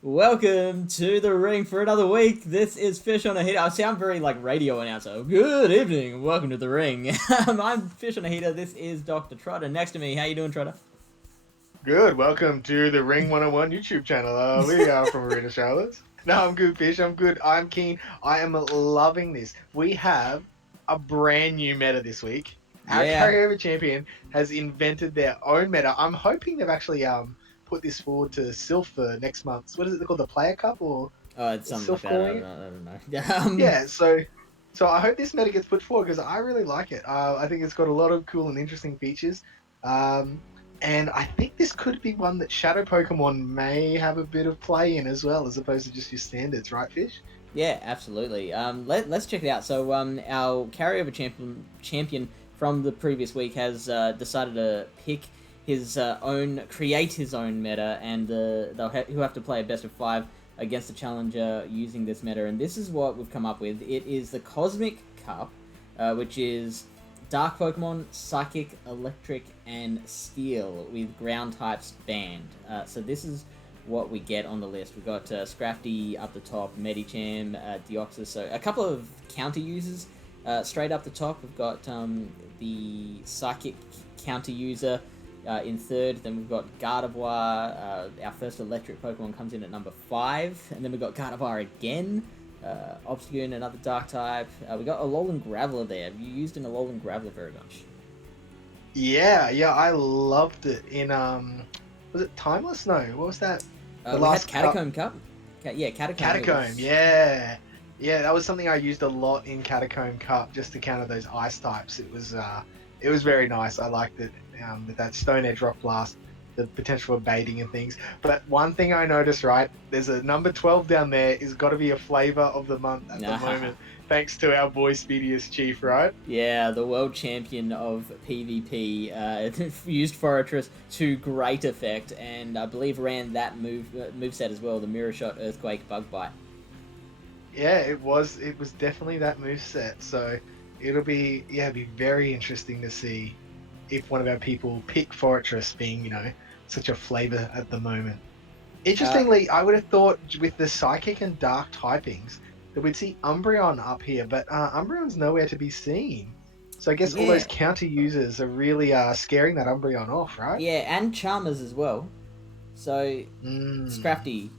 Welcome to the ring for another week. This is Fish on a Heater. I sound very like radio announcer. Good evening. Welcome to the ring. I'm Fish on a Heater. This is Dr. Trotter. Next to me, how you doing, Trotter? Good. Welcome to the Ring 101 YouTube channel. We are from Arena Charlotte. No, I'm good, Fish. I'm good. I'm keen. I am loving this. We have a brand new meta this week. Our Yeah. carryover champion has invented their own meta. I'm hoping they've actually put this forward to Sylph for next month's. What is it called? The Player Cup or Oh, it's something like Sylph that. calling it? I don't know. Yeah. So I hope this meta gets put forward because I really like it. I think it's got a lot of cool and interesting features. Um, and I think this could be one that Shadow Pokemon may have a bit of play in as well, as opposed to just your standards, right, Fish? Yeah, absolutely. Let's check it out. So, our carryover champion from the previous week has decided to pick create his own meta, and he'll have to play a best of 5 against the challenger using this meta. And this is what we've come up with. It is the Cosmic Cup, which is Dark Pokemon, Psychic, Electric, and Steel with ground types banned. So this is what we get on the list. We've got Scrafty up the top, Medicham, Deoxys, so a couple of counter users. Straight up the top, we've got the Psychic counter user in third. Then we've got Gardevoir. Our first electric Pokemon comes in at number 5. And then we've got Gardevoir again. Obstagoon, another dark type. We got Alolan Graveler there. Have you used an Alolan Graveler very much? Yeah, I loved it in was it Timeless? No, what was that? We had Catacomb Cup. Yeah, Catacomb. Yeah, that was something I used a lot in Catacomb Cup just to counter those ice types. It was very nice. I liked it with that Stone Edge Rock Blast, the potential for baiting and things. But one thing I noticed, right, there's a number 12 down there. Is got to be a flavor of the month at the moment. Thanks to our boy Speediest Chief, right? Yeah, the world champion of PvP used Fortress to great effect, and I believe ran that moveset as well, the Mirror Shot, Earthquake, Bug Bite. Yeah, it was definitely that moveset. So it'll be very interesting to see if one of our people pick Fortress, being such a flavor at the moment. Interestingly, I would have thought with the Psychic and Dark typings that we'd see Umbreon up here, but Umbreon's nowhere to be seen. So I guess all those counter users are really scaring that Umbreon off, right? Yeah, and Charmers as well. So, Scrafty,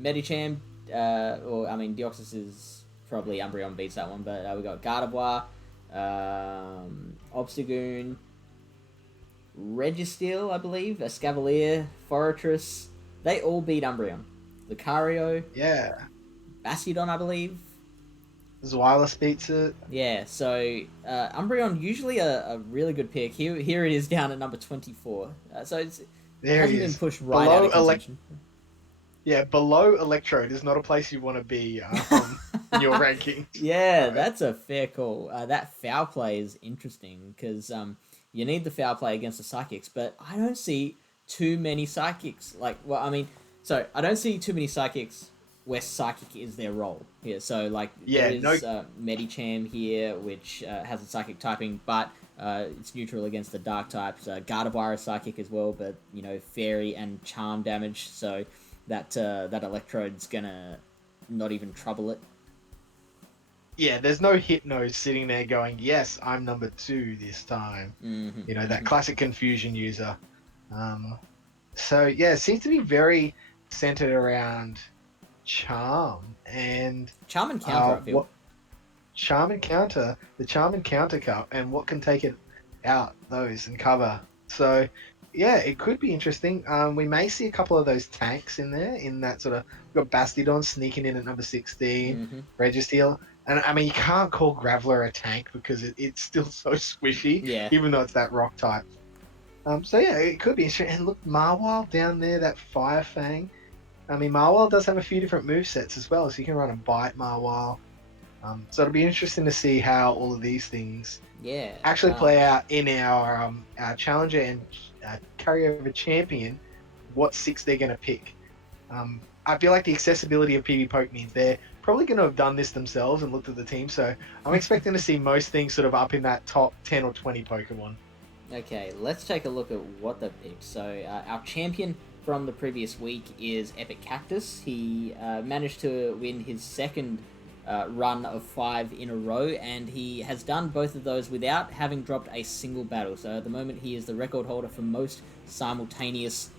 Medicham, Deoxys is probably Umbreon beats that one, but we got Gardevoir, Obstagoon, Registeel, I believe, Escavalier, Fortress. They all beat Umbreon. Lucario. Yeah. Bastiodon, I believe. Zweilous beats it. Yeah, so Umbreon, usually a really good pick. Here it is down at number 24. So it hasn't been pushed right out of contention. Below Electrode is not a place you want to be in your rankings. Yeah, that's a fair call. That foul play is interesting because you need the foul play against the Psychics, but I don't see too many Psychics. I don't see too many Psychics where Psychic is their role here. So, there is Medicham here, which has a Psychic typing, but it's neutral against the Dark types. Gardevoir is Psychic as well, but, Fairy and Charm damage, so that Electrode's gonna not even trouble it. Yeah, there's no Hypno sitting there going, yes, I'm number 2 this time. That classic confusion user. It seems to be very centered around Charm and Counter, I feel. Charm and Counter, the Charm and Counter Cup, and what can take it out, those, and cover. So, yeah, it could be interesting. We may see a couple of those tanks in there, in that sort of, we've got Bastiodon sneaking in at number 16, Registeel. And, you can't call Graveler a tank because it's still so squishy, even though it's that rock type. It could be interesting. And look, Marwile down there, that Fire Fang. Marwile does have a few different movesets as well, so you can run a Bite Marwile. So it'll be interesting to see how all of these things actually play out in our Challenger and Carryover Champion, what 6 they're going to pick. I feel like the accessibility of PvPoke means they're probably going to have done this themselves and looked at the team, so I'm expecting to see most things sort of up in that top 10 or 20 Pokemon. Okay, let's take a look at what they picked. So, our champion from the previous week is EpicCactus. He managed to win his second run of 5 in a row, and he has done both of those without having dropped a single battle. So at the moment, he is the record holder for most simultaneous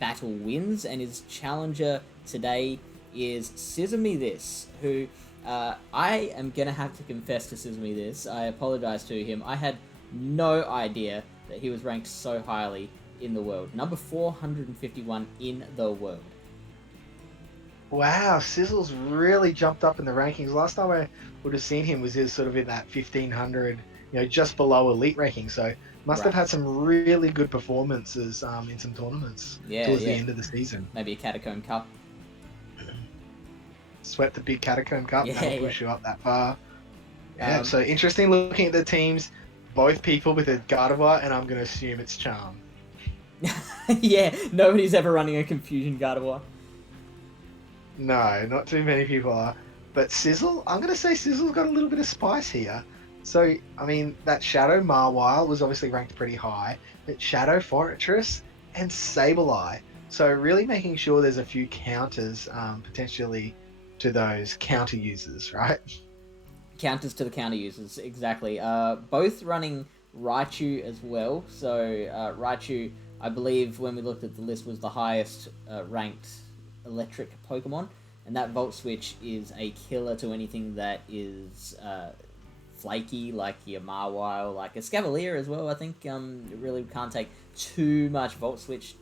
battle wins, and his challenger today is Cizzlemethis, who I am going to have to confess to Cizzlemethis. I apologize to him. I had no idea that he was ranked so highly in the world. Number 451 in the world. Wow, Sizzle's really jumped up in the rankings. Last time I would have seen him was sort of in that 1500, just below elite ranking. So must have had some really good performances in some tournaments towards the end of the season. Maybe a Catacomb Cup. Swept the big Catacomb Cup. That'll push you up that far. Yeah, so interesting looking at the teams. Both people with a Gardevoir, and I'm going to assume it's Charm. Yeah, nobody's ever running a Confusion Gardevoir. No, not too many people are. But Sizzle, I'm going to say Sizzle's got a little bit of spice here. So, I mean, that Shadow Mawile was obviously ranked pretty high, but Shadow Fortress and Sableye. So really making sure there's a few counters potentially to those counter users, right? Counters to the counter users, exactly. Both running Raichu as well. So Raichu, I believe when we looked at the list, was the highest ranked electric Pokemon, and that Volt Switch is a killer to anything that is flaky, like your Mawile, like a Scavalier as well. I think it really can't take too much Volt Switch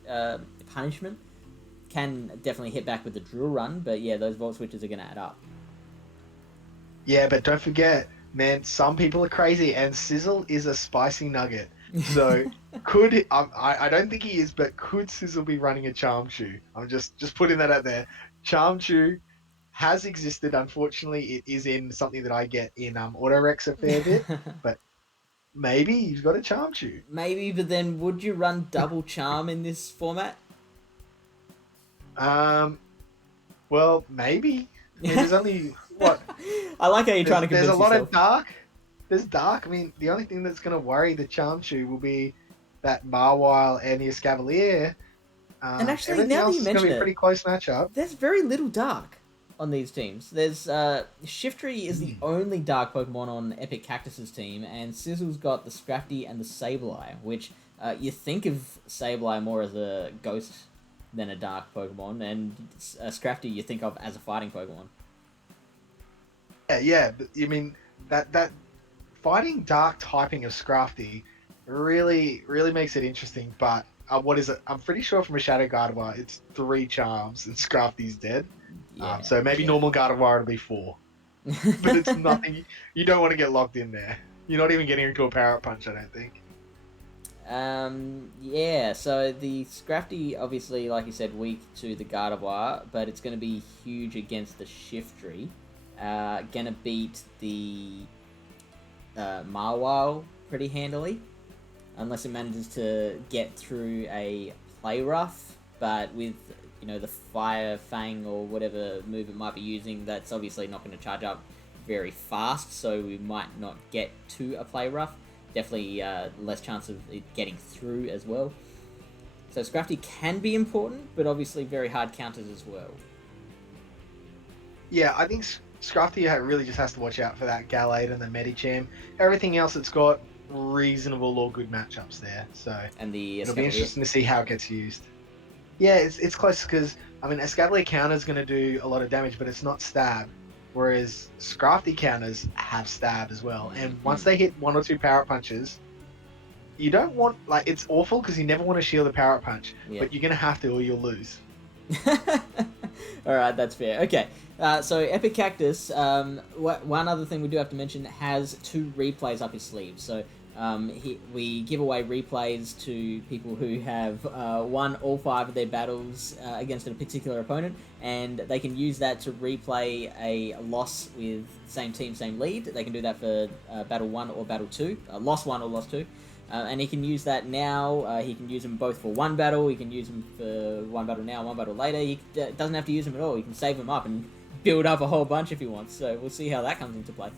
punishment. Can definitely hit back with the Drill Run, but yeah, those Volt Switches are going to add up. Yeah, but don't forget, man, some people are crazy, and Sizzle is a spicy nugget. So I don't think he is, but could Sizzle be running a Charmchu? I'm just putting that out there. Charmchu has existed. Unfortunately, it is in something that I get in Autorex a fair bit, but maybe he's got a Charmchu. Maybe, but then would you run double Charm in this format? Well, maybe. I mean, there's only what? I like how you're trying to convince yourself. There's a lot of dark. There's dark. I mean, the only thing that's going to worry the Charmchu will be that Mawile and the Escavalier. And actually, now that you mention it, going to be a pretty close matchup. There's very little dark on these teams. There's Shiftry is the only dark Pokemon on EpicCactus's team, and Sizzle's got the Scrafty and the Sableye, which you think of Sableye more as a ghost than a dark Pokemon, and Scrafty you think of as a fighting Pokemon. Yeah, but I mean that fighting dark typing of Scrafty really makes it interesting. But what is it? I'm pretty sure from a Shadow Gardevoir, it's 3 charms and Scrafty's dead. Yeah, so maybe normal Gardevoir will be 4. But it's nothing. You don't want to get locked in there. You're not even getting into a Power Punch, I don't think. Yeah, so the Scrafty, obviously, like you said, weak to the Gardevoir, but it's going to be huge against the Shiftry. Gonna beat the Mawile pretty handily, unless it manages to get through a Play Rough, but with, the Fire Fang or whatever move it might be using, that's obviously not going to charge up very fast, so we might not get to a Play Rough. Definitely less chance of it getting through as well. So Scrafty can be important, but obviously very hard counters as well. Yeah, I think Scrafty really just has to watch out for that Gallade and the Medicham. Everything else, it's got reasonable or good matchups there. So and it'll be interesting to see how it gets used. Yeah, it's close because, I mean, Escavalier counter is going to do a lot of damage, but it's not stab. Whereas Scrafty counters have stab as well. And once they hit 1 or 2 Power Punches, you don't want, it's awful because you never want to shield a Power Punch, but you're going to have to or you'll lose. Alright, that's fair. Okay, so EpicCactus, one other thing we do have to mention, has 2 replays up his sleeve. So we give away replays to people who have won all 5 of their battles against a particular opponent, and they can use that to replay a loss with same team, same lead. They can do that for Battle 1 or Battle 2, Loss 1 or Loss 2. And he can use that now. He can use them both for one battle. He can use them for one battle now, one battle later. He doesn't have to use them at all. He can save them up and build up a whole bunch if he wants. So we'll see how that comes into play.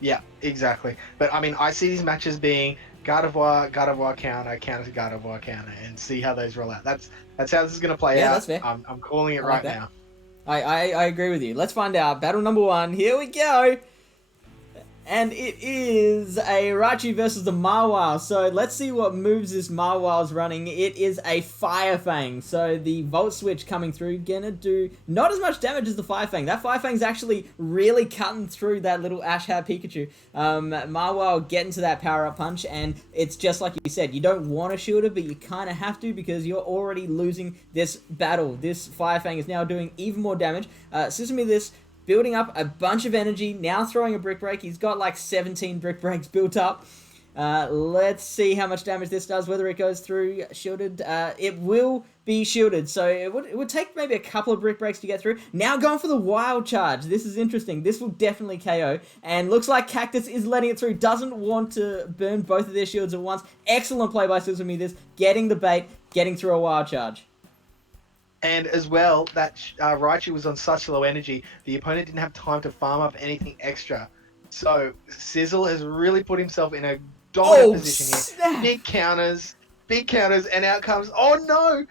Yeah, exactly. But I mean, I see these matches being Gardevoir counter to Gardevoir counter, and see how those roll out. That's how this is going to play Yeah, out. that's fair. I'm calling it I like right that. now. I agree with you. Let's find out. Battle number 1. Here we go. And it is a Raichu versus the Mawile. So let's see what moves this Mawile's running. It is a Fire Fang. So the Volt Switch coming through, gonna do not as much damage as the Fire Fang. That Fire Fang's actually really cutting through that little Ash Hat Pikachu. Mawile getting to that Power Up Punch, and it's just like you said, you don't want to shield it, but you kind of have to because you're already losing this battle. This Fire Fang is now doing even more damage. Cizzlemethis building up a bunch of energy, now throwing a Brick Break. He's got like 17 Brick Breaks built up. Let's see how much damage this does, whether it goes through shielded. It will be shielded, so it would take maybe a couple of Brick Breaks to get through. Now going for the Wild Charge. This is interesting. This will definitely KO, and looks like Cactus is letting it through. Doesn't want to burn both of their shields at once. Excellent play by Cizzlemethis, getting the bait, getting through a Wild Charge. And as well, that Raichu was on such low energy, the opponent didn't have time to farm up anything extra. So Sizzle has really put himself in a dominant position here. Snap. Big counters, and out comes. Oh no!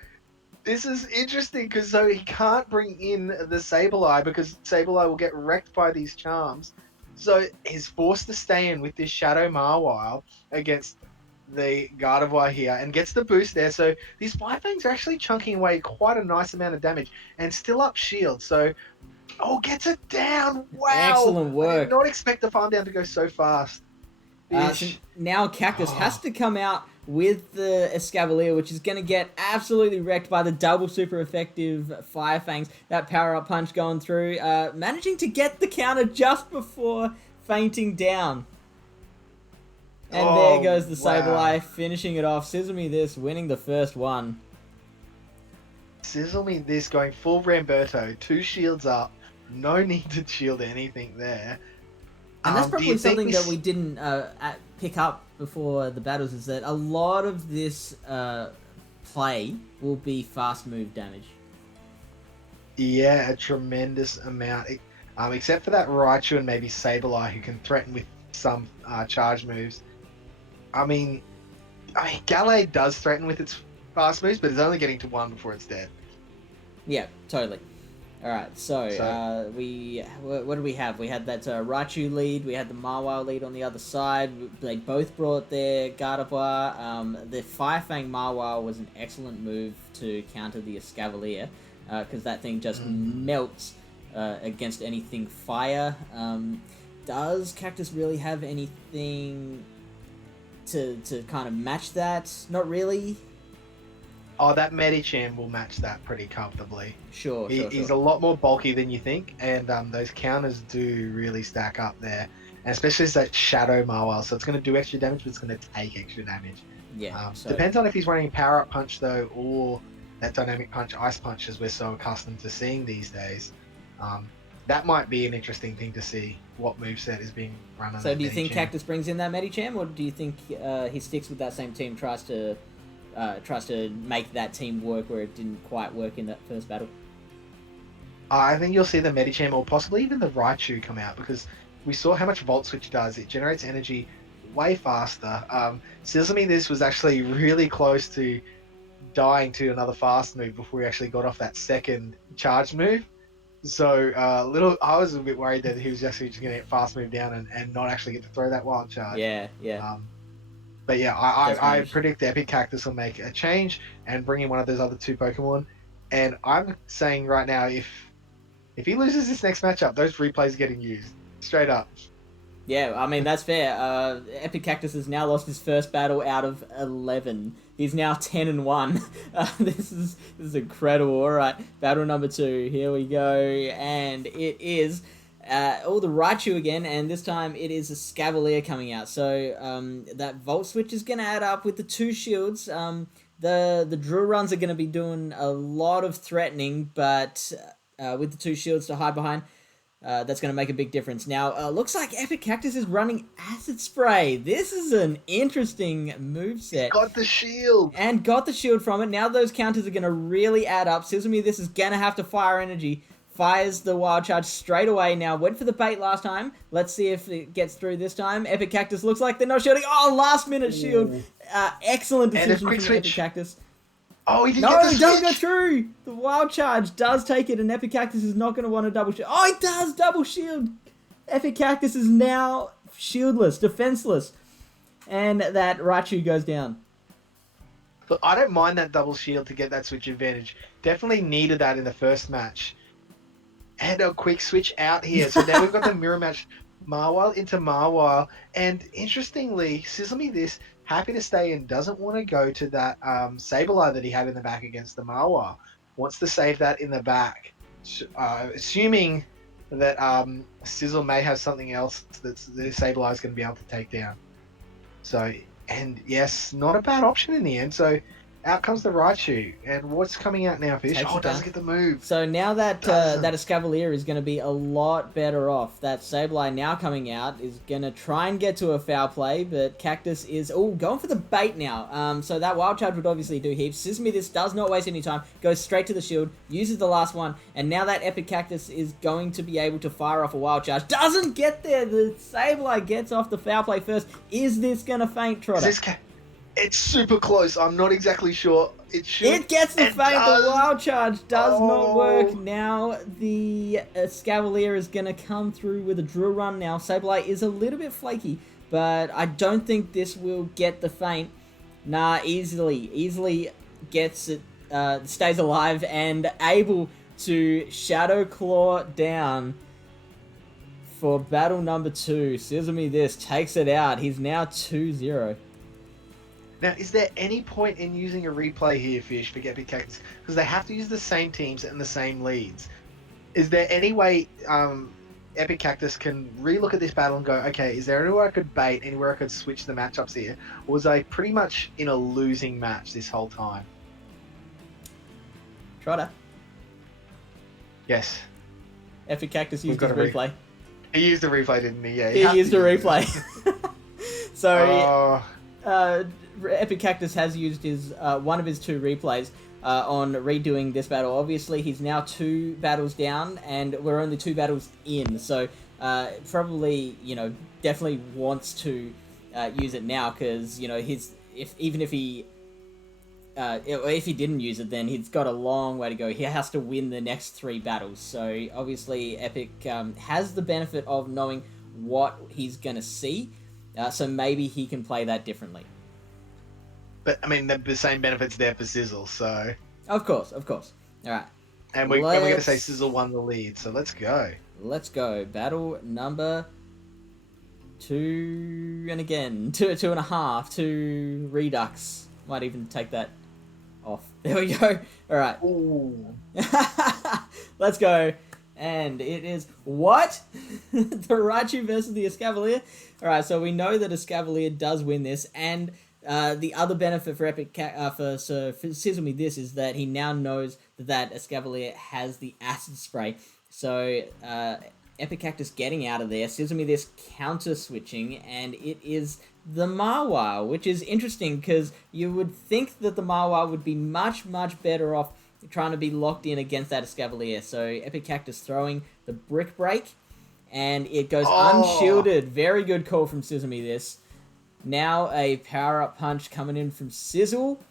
This is interesting because so he can't bring in the Sableye because Sableye will get wrecked by these charms. So he's forced to stay in with this Shadow Mawile against the Gardevoir here and gets the boost there. So these Fire Fangs are actually chunking away quite a nice amount of damage and still up shield. So, gets it down. Wow. Excellent work. I did not expect the farm down to go so fast. So now Cactus has to come out with the Escavalier, which is going to get absolutely wrecked by the double super effective Fire Fangs. That Power Up Punch going through, managing to get the counter just before fainting down. And there goes the Sableye, finishing it off. Cizzlemethis winning the first one. Cizzlemethis going full Ramberto, 2 shields up, no need to shield anything there. And that's probably something that we didn't pick up before the battles, is that a lot of this play will be fast move damage. Yeah, a tremendous amount. Except for that Raichu and maybe Sableye, who can threaten with some charge moves. I mean, Gallade does threaten with its fast moves, but it's only getting to 1 before it's dead. Yeah, totally. Alright, so what did we have? We had that Raichu lead, we had the Mawile lead on the other side. They both brought their Gardevoir. The Fire Fang Mawile was an excellent move to counter the Escavalier, because that thing just melts against anything fire. Does Cactus really have anything to kind of match that? Not really. Oh, that Medicham will match that pretty comfortably. Sure. He's a lot more bulky than you think, and those counters do really stack up there. And especially as that Shadow Mawile, so it's going to do extra damage, but it's going to take extra damage. Yeah. Depends on if he's running Power Up Punch, though, or that Dynamic Punch, Ice Punch, as we're so accustomed to seeing these days. That might be an interesting thing to see, what moveset is being run on. So do you think Cactus brings in that Medicham, or do you think he sticks with that same team, tries to make that team work where it didn't quite work in that first battle? I think you'll see the Medicham or possibly even the Raichu come out, because we saw how much Volt Switch does. It generates energy way faster. Cizzlemethis was actually really close to dying to another fast move before he actually got off that second charge move. So I was a bit worried that he was actually just going to get fast move down and not actually get to throw that wild charge. Yeah. But yeah, I predict the EpicCactus will make a change and bring in one of those other 2 Pokemon. And I'm saying right now, if he loses this next matchup, those replays are getting used. Straight up. Yeah, I mean, that's fair. EpicCactus has now lost his first battle out of 11. He's now 10-1. This is incredible. All right, battle number 2. Here we go. And it is the Raichu again, and this time it is a Scavalier coming out. So that Volt Switch is going to add up with the 2 shields. The drill runs are going to be doing a lot of threatening, but with the 2 shields to hide behind, that's going to make a big difference. Now, looks like EpicCactus is running Acid Spray. This is an interesting moveset. Got the shield. And got the shield from it. Now those counters are going to really add up. Cizzlemethis is going to have to fire energy fires the wild charge straight away now. Went for the bait last time. Let's see if it gets through this time. EpicCactus looks like they're not shielding. Oh, last minute shield. Excellent decision from EpicCactus. Oh, he didn't get the switch. No, it doesn't go through. The wild charge does take it, and EpicCactus is not going to want to double shield. Oh, it does double shield. EpicCactus is now shieldless, defenseless. And that Raichu goes down. Look, I don't mind that double shield to get that switch advantage. Definitely needed that in the first match. And a quick switch out here. So now we've got the mirror match. Mawile into Mawile. And interestingly, Cizzlemethis happy to stay and doesn't want to go to that Sableye that he had in the back against the Mawile. Wants to save that in the back. Assuming that Sizzle may have something else that the Sableye is going to be able to take down. So, and yes, not a bad option in the end. So, out comes the Raichu. And what's coming out now, Fish? Oh, it doesn't get the move. So now that that Escavalier is going to be a lot better off. That Sableye now coming out is going to try and get to a foul play, but Cactus is going for the bait now. So that Wild Charge would obviously do heaps. Cizzlemethis does not waste any time, goes straight to the shield, uses the last one, and now that EpicCactus is going to be able to fire off a Wild Charge. Doesn't get there. The Sableye gets off the foul play first. Is this going to feint, Trotter? It's super close. I'm not exactly sure. It should. It gets the feint. The Wild Charge does not work. Now the Escavalier is going to come through with a drill run now. Sableye is a little bit flaky, but I don't think this will get the feint. Nah, easily gets it, stays alive and able to Shadow Claw down for battle number 2. Cizzlemethis takes it out. He's now 2-0. Now, is there any point in using a replay here, Fish, for EpicCactus? Because they have to use the same teams and the same leads. Is there any way EpicCactus can relook at this battle and go, okay, is there anywhere I could bait, anywhere I could switch the matchups here? Or was I pretty much in a losing match this whole time? Trotter. Yes. EpicCactus used his replay. He used the replay, didn't he? Yeah. He used a replay. So... EpicCactus has used his one of his 2 replays on redoing this battle. Obviously, he's now 2 battles down, and we're only 2 battles in. So probably, definitely wants to use it now because if he didn't use it, then he's got a long way to go. He has to win the next 3 battles. So obviously, Epic has the benefit of knowing what he's gonna see. So maybe he can play that differently. But, I mean, the same benefits there for Sizzle, so... Of course. All right. And we're going to say Sizzle won the lead, so let's go. Let's go. Battle number 2, and again, 2.5, 2 Redux. Might even take that off. There we go. All right. Ooh. Let's go. And it is what? The Raichu versus the Escavalier. All right, so we know that Escavalier does win this, and the other benefit for Cizzlemethis is that he now knows that Escavalier has the Acid Spray. So EpicCactus getting out of there, Cizzlemethis counter switching, and it is the Mawile, which is interesting because you would think that the Mawile would be much better off trying to be locked in against that Escavalier. So EpicCactus throwing the Brick Break, and it goes unshielded. Very good call from Cizzlemethis. Now a power-up punch coming in from Sizzle,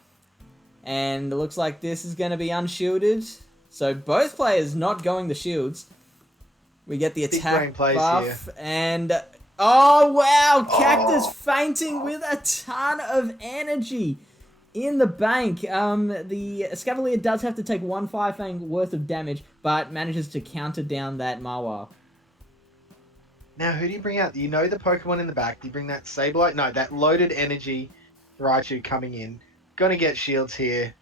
and it looks like this is going to be unshielded. So both players not going the shields. We get the attack buff, and oh wow, Cactus fainting with a ton of energy in the bank. The Escavalier does have to take 1 Fire Fang worth of damage, but manages to counter down that Mawile. Now, who do you bring out? You know the Pokemon in the back. Do you bring that Sableye? No, that loaded energy Raichu coming in. Gonna get shields here.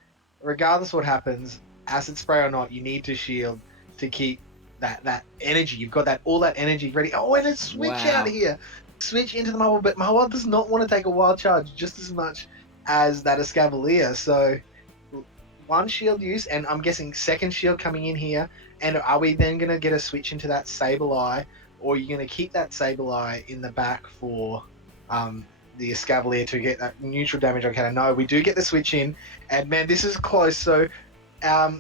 Regardless what happens, Acid Spray or not, you need to shield to keep that energy. You've got all that energy ready. Oh, and it's switch out here. Switch into the Mawile, but Mawile does not want to take a Wild Charge just as much as that Escavalier. So, 1 shield use, and I'm guessing 2nd shield coming in here. And are we then gonna get a switch into that Sableye? Or are you going to keep that Sableye in the back for the Escavalier to get that neutral damage? Okay, no, we do get the switch in. And, man, this is close. So,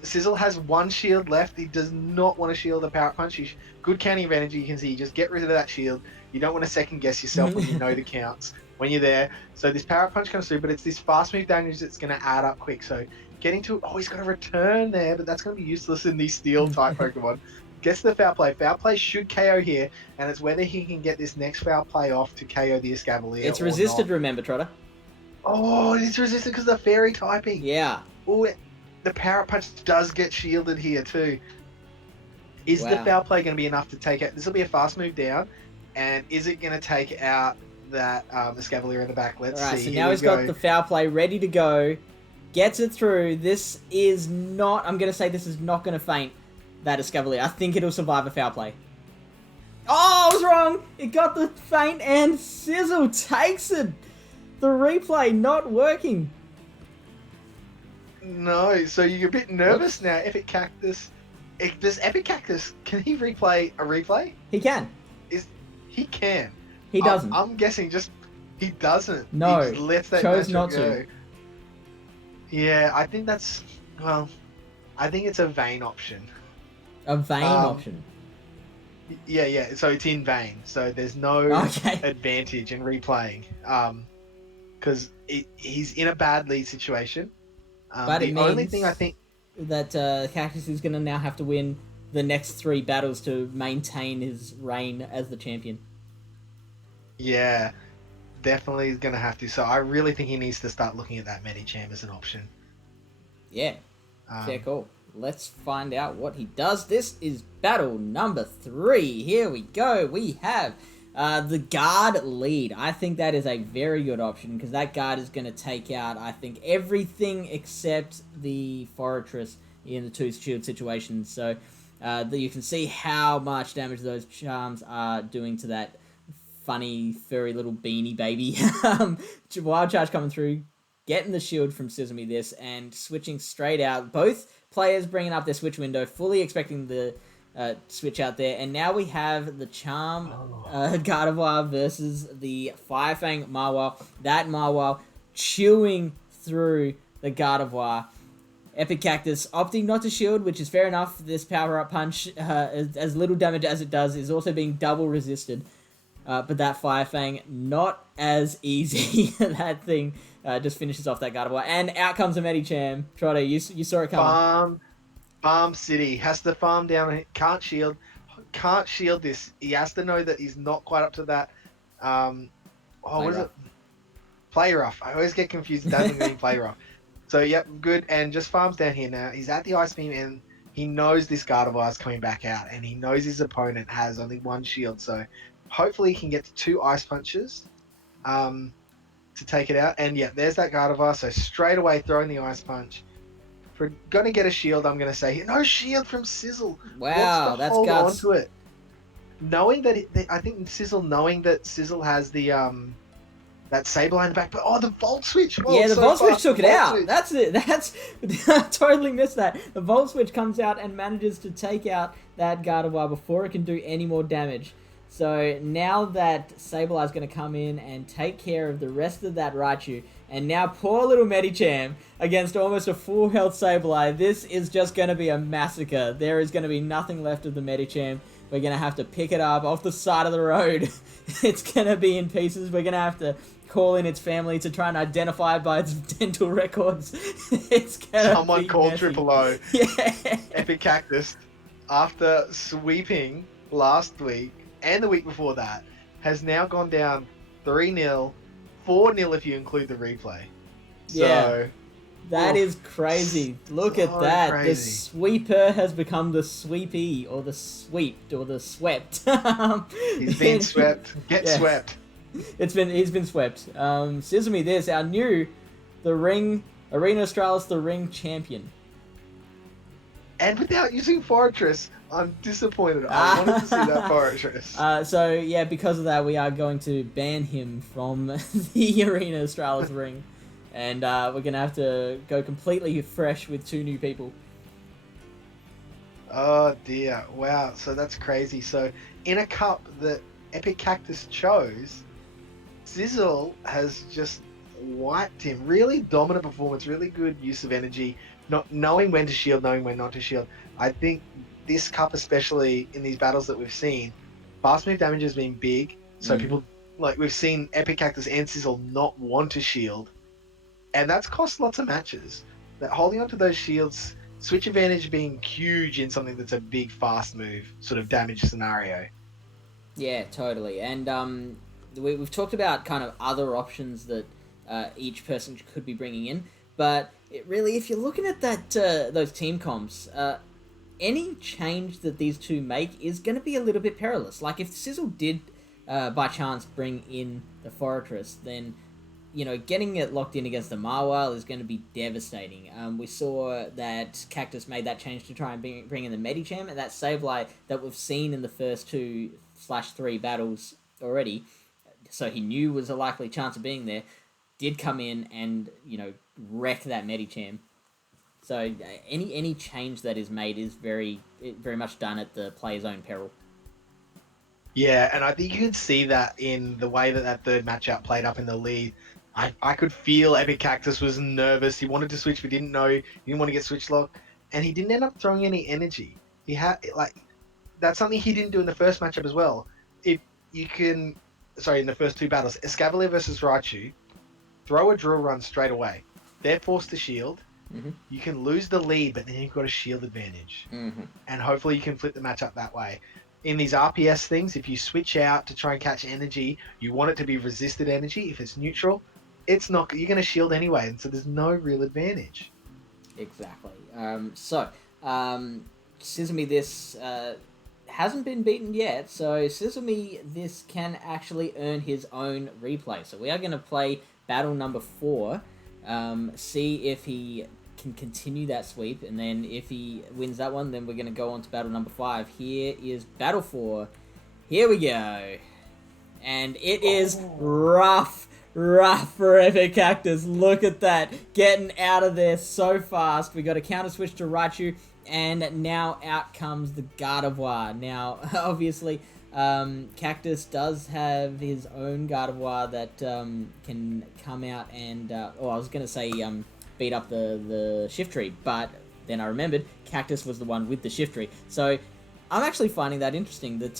Sizzle has one shield left. He does not want to shield a power punch. Good counting of energy. You can see. Just get rid of that shield. You don't want to second guess yourself when you know the counts when you're there. So this power punch comes through, but it's this fast move damage that's going to add up quick. So getting to he's got a return there, but that's going to be useless in these steel type Pokemon. Gets the foul play. Foul play should KO here, and it's whether he can get this next foul play off to KO the Escavalier. It's resisted, remember, Trotter. Oh, it's resisted because of the fairy typing. Yeah. Oh, the power punch does get shielded here too. Is the foul play going to be enough to take it? This will be a fast move down, and is it going to take out that Escavalier in the back? Let's see. So now he's got the foul play ready to go. Gets it through. This is not... I'm going to say this is not going to faint that Escavalier. I think it'll survive a foul play. Oh, I was wrong! It got the feint, and Sizzle takes it! The replay not working. No, so you're a bit nervous now. EpicCactus. Does EpicCactus, can he replay a replay? He can. He can. He doesn't. I'm guessing just he doesn't. No, he just lets that chose not go. to. Yeah, I think that's... Well, I think it's a Vayne option. A Vayne option? Yeah. So it's in Vayne. So there's no advantage in replaying. Because he's in a bad lead situation. But the only thing I think that Cactus is going to now have to win the next 3 battles to maintain his reign as the champion. Yeah, definitely is going to have to. So I really think he needs to start looking at that Medicham as an option. Yeah, fair call. Let's find out what he does. This is battle number 3. Here we go. We have the guard lead. I think that is a very good option because that guard is going to take out, I think, everything except the Fortress in the 2 shield situations. So you can see how much damage those charms are doing to that funny, furry little beanie baby. Wild Charge coming through, getting the shield from Cizzlemethis and switching straight out. Both players bringing up their switch window, fully expecting the switch out there, and now we have the Charm Gardevoir versus the Firefang Mawile. That Mawile chewing through the Gardevoir. EpicCactus opting not to shield, which is fair enough. This power-up punch, as little damage as it does, is also being double resisted. But that Firefang, not as easy. That thing just finishes off that Gardevoir. And out comes a Medicham. Trotter, you saw it coming. Farm City has to farm down. Can't shield this. He has to know that he's not quite up to that. What is it? Play rough. I always get confused. It doesn't mean play rough. So yep, good. And just farms down here now. He's at the Ice Beam and he knows this Gardevoir is coming back out, and he knows his opponent has only 1 shield. So hopefully he can get to 2 Ice Punches to take it out. And yeah, there's that Gardevoir. So straight away throwing the Ice Punch. If we're going to get a shield, I'm going to say no shield from Sizzle. Wow, that's hold guts. on to it. Knowing that, I think Sizzle, knowing that Sizzle has the that Sableye in the back, but the Volt Switch. Yeah, the Volt Switch took it out. That's it. I totally missed that. The Volt Switch comes out and manages to take out that Gardevoir before it can do any more damage. So now that Sableye is going to come in and take care of the rest of that Raichu, and now poor little Medicham against almost a full health Sableye, this is just going to be a massacre. There is going to be nothing left of the Medicham. We're going to have to pick it up off the side of the road. It's going to be in pieces. We're going to have to call in its family to try and identify by its dental records. It's going to Someone be called messy. Triple O. Yeah. EpicCactus, after sweeping last week and the week before that, has now gone down 3-0, 4-0 if you include the replay. So, that is crazy. Look at that. Crazy. The sweeper has become the sweepy, or the sweeped, or the swept. He's been swept. Swept. He's been swept. Cizzlemethis, our new, Arena Australis, the ring champion. And without using Fortress, I'm disappointed. I wanted to see that Fortress. So yeah, because of that, we are going to ban him from the Arena Australis ring. And we're going to have to go completely fresh with 2 new people. Oh dear. Wow. So that's crazy. So in a cup that EpicCactus chose, Sizzle has just wiped him. Really dominant performance, really good use of energy. not knowing when to shield, knowing when not to shield. I think this cup, especially in these battles that we've seen, fast move damage has been big. So Mm. people like we've seen EpicCactus and Sizzle not want to shield, and that's cost lots of matches. That holding on to those shields, switch advantage being huge in something that's a big fast move sort of damage scenario. Yeah, totally. And we've talked about kind of other options that each person could be bringing in, but it really, if you're looking at that those team comps, any change that these two make is going to be a little bit perilous. Like if Sizzle did by chance bring in the Fortress, then getting it locked in against the Marwile is going to be devastating. We saw that Cactus made that change to try and bring in the Medicham, and that Sableye that we've seen in the first 2/3 battles already, so he knew was a likely chance of being there, did come in and wreck that Medicham. So any change that is made is very much done at the player's own peril. Yeah, and I think you could see that in the way that that third matchup played up in the lead. I could feel EpicCactus was nervous. He wanted to switch, but didn't know. He didn't want to get switch locked, and he didn't end up throwing any energy. He had like that's something he didn't do in the first matchup as well. If you can, sorry, in the first two battles, Escavalier versus Raichu, throw a drill run straight away. They're forced to shield. Mm-hmm. You can lose the lead, but then you've got a shield advantage, Mm-hmm. and hopefully you can flip the matchup that way. In these RPS things, if you switch out to try and catch energy, you want it to be resisted energy. If it's neutral, it's not. You're going to shield anyway, and so there's no real advantage. Exactly. Cizzlemethis hasn't been beaten yet, so Cizzlemethis can actually earn his own replay. So we are going to play battle number 4, see if he can continue that sweep, and then if he wins that one, then we're going to go on to battle number 5. Here is battle 4. Here we go. And it is rough for EpicCactus. Look at that. Getting out of there so fast. We got a counter switch to Raichu, and now out comes the Gardevoir. Now, obviously, Cactus does have his own Gardevoir that can come out and... I was going to say beat up the Shiftry, but then I remembered Cactus was the one with the Shiftry. So I'm actually finding that interesting that...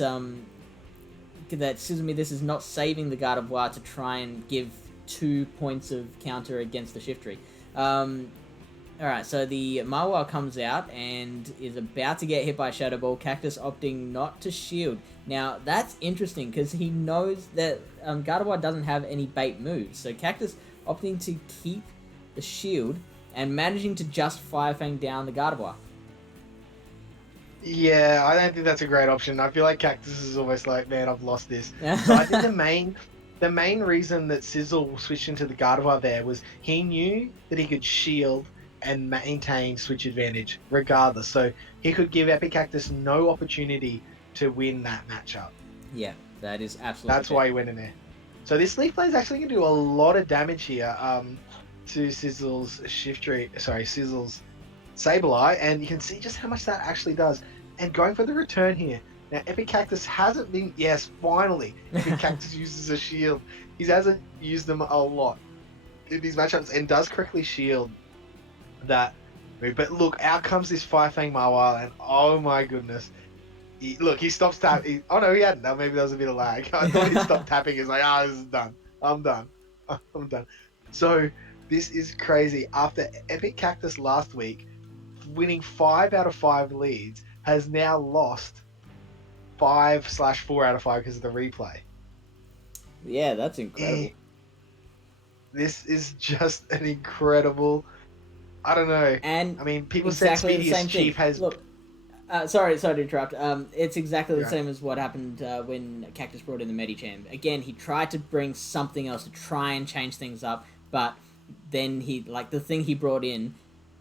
that Cizzlemethis is not saving the Gardevoir to try and give 2 points of counter against the Shiftry. Alright, so the Marwile comes out and is about to get hit by Shadow Ball. Cactus opting not to shield. Now, that's interesting because he knows that Gardevoir doesn't have any bait moves. So Cactus opting to keep the shield and managing to just Fire Fang down the Gardevoir. Yeah, I don't think that's a great option. I feel like Cactus is almost like, man, I've lost this. So I think the main reason that Sizzle switched into the Gardevoir there was he knew that he could shield and maintain switch advantage regardless. So he could give EpicCactus no opportunity to win that matchup. Yeah, that is absolutely That's why he went in there. So this Leaf Blade is actually going to do a lot of damage here to Sizzle's Sizzle's Sableye, and you can see just how much that actually does. And going for the return here. Now, EpicCactus hasn't been... Yes, finally. EpicCactus uses a shield. He hasn't used them a lot in these matchups and does correctly shield that move. But look, out comes this Fire Fang Mawile, and oh my goodness. He stops tapping. Oh no, he hadn't. No, maybe there was a bit of lag. I thought he stopped tapping. He's like, this is done. I'm done. I'm done. So, this is crazy. After EpicCactus last week, winning 5 out of 5 leads, has now lost 5/4 out of 5 because of the replay. Yeah, that's incredible. This is just an incredible... I don't know. And I mean, people exactly said Speediest Chief has... Look, sorry to interrupt. It's exactly the Yeah. same as what happened when Cactus brought in the Medicham. Again, he tried to bring something else to try and change things up, but then the thing he brought in,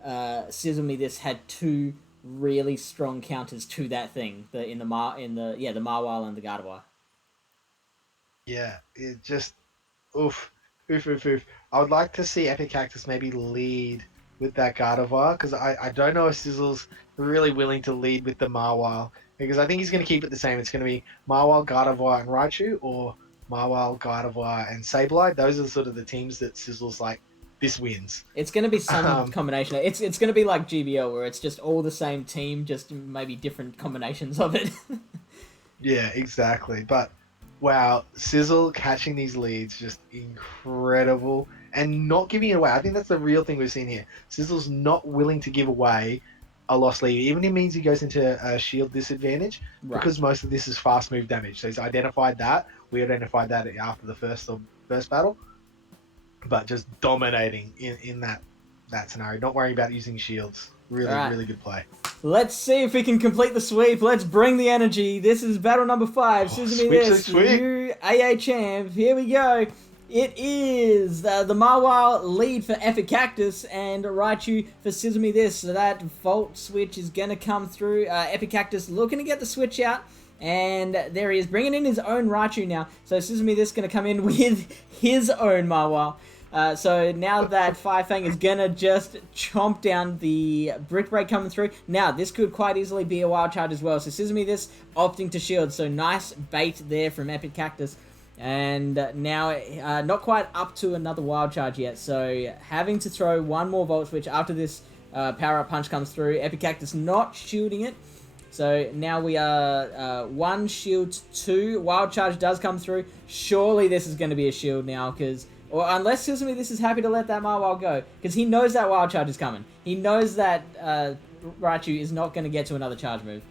Cizzlemethis had 2 really strong counters to that thing. The Marwile and the Gardevoir. Yeah, it just... Oof. I would like to see EpicCactus maybe lead with that Gardevoir, because I don't know if Sizzle's really willing to lead with the Marwile, because I think he's going to keep it the same. It's going to be Marwile, Gardevoir, and Raichu, or Marwile, Gardevoir, and Sableye. Those are sort of the teams that Sizzle's like this wins. It's going to be some Um, combination. It's going to be like GBL, where it's just all the same team, just maybe different combinations of it. Yeah, exactly. But wow, Sizzle catching these leads just incredible and not giving it away. I think that's the real thing we've seen here. Sizzle's not willing to give away a lost lead, even if it means he goes into a shield disadvantage, Right. because most of this is fast move damage. So he's identified that. We identified that after the first battle, but just dominating in that scenario. Not worrying about using shields. Really, Right. really good play. Let's see if we can complete the sweep. Let's bring the energy. This is battle number 5. Cizzlemethis, new AA champ. Here we go. It is the Marwal lead for EpicCactus and Raichu for Cizzlemethis. So that Volt switch is going to come through. EpicCactus looking to get the switch out. And there he is, bringing in his own Raichu now. So Cizzlemethis is going to come in with his own Marwal. So now that Firefang is gonna just chomp down the Brick Break coming through. Now, this could quite easily be a Wild Charge as well. So Cizzlemethis opting to shield. So nice bait there from EpicCactus. And now, not quite up to another Wild Charge yet. So having to throw one more Volt Switch after this Power-Up Punch comes through. EpicCactus not shielding it. So now we are 1 shield, 2. Wild Charge does come through. Surely this is going to be a shield now, because... Or unless Cizzlemethis is happy to let that Marwal go. Because he knows that Wild Charge is coming. He knows that Raichu is not going to get to another charge move.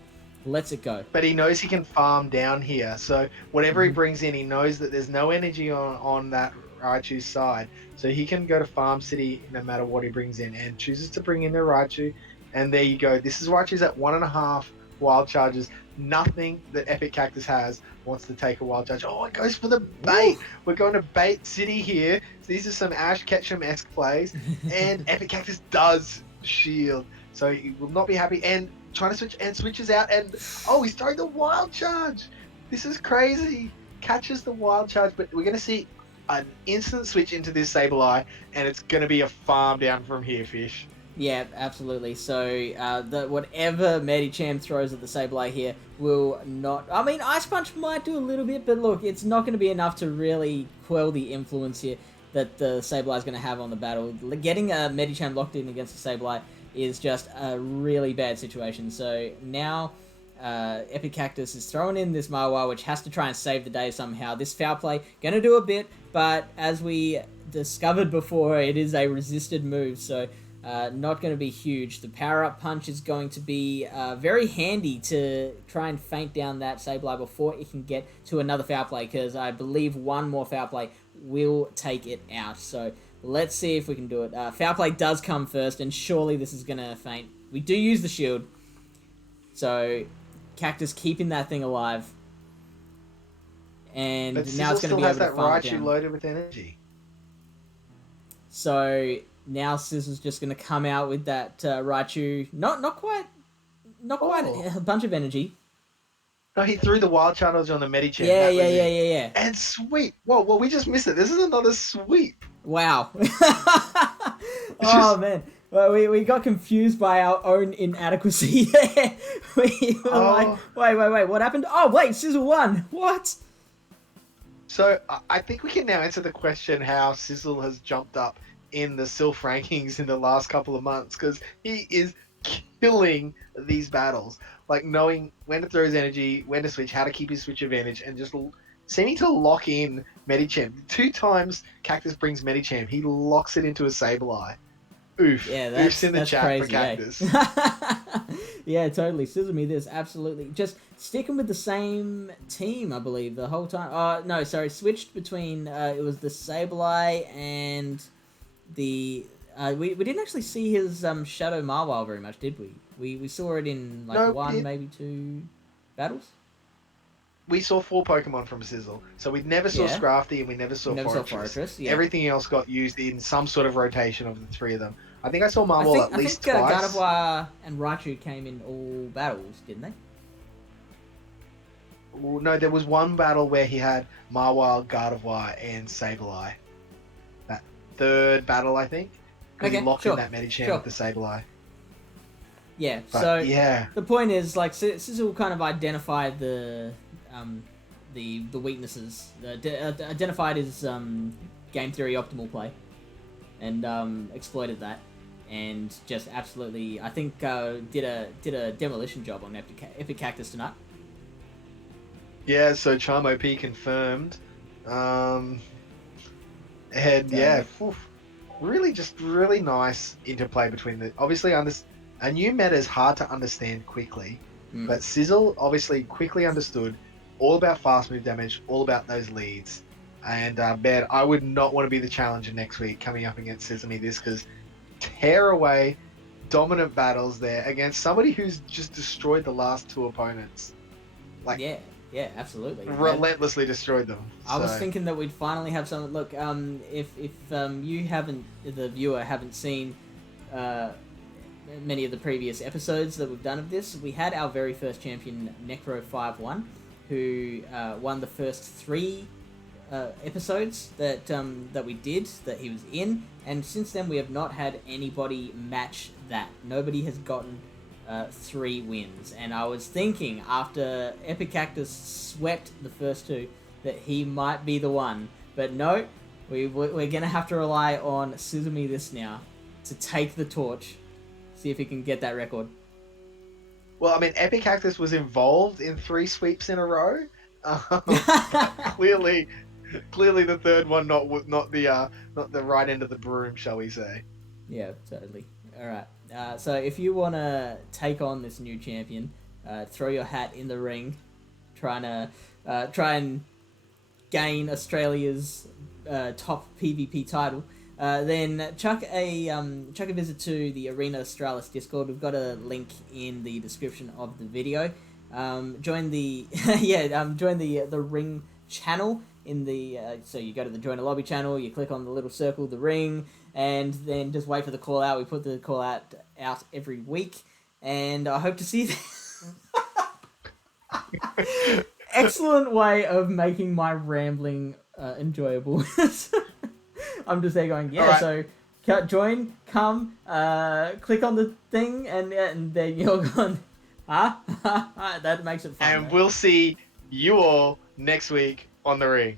Lets it go. But he knows he can farm down here. So whatever he brings in, he knows that there's no energy on that Raichu's side. So he can go to Farm City no matter what he brings in. And chooses to bring in the Raichu. And there you go. This is Raichu's at 1.5 Wild Charges. Nothing that EpicCactus has wants to take a Wild Charge. Oh, it goes for the bait. We're going to bait City here. So these are some Ash Ketchum-esque plays. And EpicCactus does shield. So he will not be happy. And trying to switch, and switches out. And, oh, he's throwing the Wild Charge. This is crazy. Catches the Wild Charge. But we're going to see an instant switch into this Sableye. And it's going to be a farm down from here, Fish. Yeah, absolutely. So, whatever Medicham throws at the Sableye here will not... I mean, Ice Punch might do a little bit, but look, it's not going to be enough to really quell the influence here that the Sableye is going to have on the battle. Getting a Medicham locked in against the Sableye is just a really bad situation. So, now... EpicCactus is throwing in this Marwal, which has to try and save the day somehow. This Foul Play, going to do a bit, but as we discovered before, it is a resisted move, so... not going to be huge. The power-up punch is going to be very handy to try and feint down that Sableye before it can get to another foul play, because I believe one more foul play will take it out. So let's see if we can do it. Foul play does come first, and surely this is going to feint. We do use the shield. So Cactus keeping that thing alive. And but now it's going to be able to farm it Raichu down. loaded with energy. So... Now Sizzle's just going to come out with that Raichu. Not quite a bunch of energy. No, he threw the Wild Charge on the Medicham. Yeah. And sweep. Whoa, well, we just missed it. This is another sweep. Wow. Oh, man. Well, we got confused by our own inadequacy there. We were like, wait, what happened? Oh, wait, Sizzle won. What? So I think we can now answer the question how Sizzle has jumped up in the Sylph rankings in the last couple of months, because he is killing these battles, like knowing when to throw his energy, when to switch, how to keep his switch advantage, and just seeming to lock in Medicham. 2 times Cactus brings Medicham, he locks it into a Sableye. Oof. Yeah, Oofs in the chat crazy, for Cactus. Yeah, totally. Cizzlemethis, absolutely. Just sticking with the same team, I believe, the whole time. No, sorry, switched between, it was the Sableye and... we didn't actually see his Shadow Marwal very much, did we? We saw it in like 1, maybe 2 battles. We saw 4 Pokemon from Sizzle, so we never saw Scrafty and we never saw Fortress. Yeah. Everything else got used in some sort of rotation of the 3 of them. I think I saw Marwal at least twice. I think Gardevoir and Raichu came in all battles, didn't they? No, there was one battle where he had Marwal, Gardevoir, and Sableye. That 3rd battle, I think. Because he locked in that Medicham with the Sableye. Yeah, but, so yeah. The point is, like, Sizzle kind of identified the weaknesses, identified his game theory optimal play, and exploited that, and just absolutely, I think, did a demolition job on EpicCactus tonight. Yeah, so Charm OP confirmed. And yeah, So, really just really nice interplay between the obviously a new meta is hard to understand quickly, but Sizzle obviously quickly understood all about fast move damage, all about those leads. And man, I would not want to be the challenger next week coming up against Cizzlemethis because tear away dominant battles there against somebody who's just destroyed the last two opponents. Like yeah, absolutely. relentlessly destroyed them. I was thinking that we'd finally have some. Look, if you haven't, the viewer haven't seen many of the previous episodes that we've done of this, we had our very first champion, Necro51, who won the first 3 episodes that we did, that he was in, and since then we have not had anybody match that. Nobody has gotten 3 wins, and I was thinking after EpicCactus swept the first 2 that he might be the one, but no, we're gonna have to rely on Cizzlemethis now to take the torch, see if he can get that record. Well, I mean, EpicCactus was involved in 3 sweeps in a row. Clearly, the third one not the right end of the broom, shall we say? Yeah, totally. All right. So if you want to take on this new champion, throw your hat in the ring, try and gain Australia's top PvP title, then chuck a visit to the Arena Australis Discord. We've got a link in the description of the video. Join the join the ring channel in the so you go to the join a lobby channel, you click on the little circle, the ring, and then just wait for the call out. We put the call out every week, and I hope to see you. Excellent way of making my rambling enjoyable. I'm just there going, yeah, right. So join, come, click on the thing, and then you're gone. That makes it fun. And we'll see you all next week on the ring.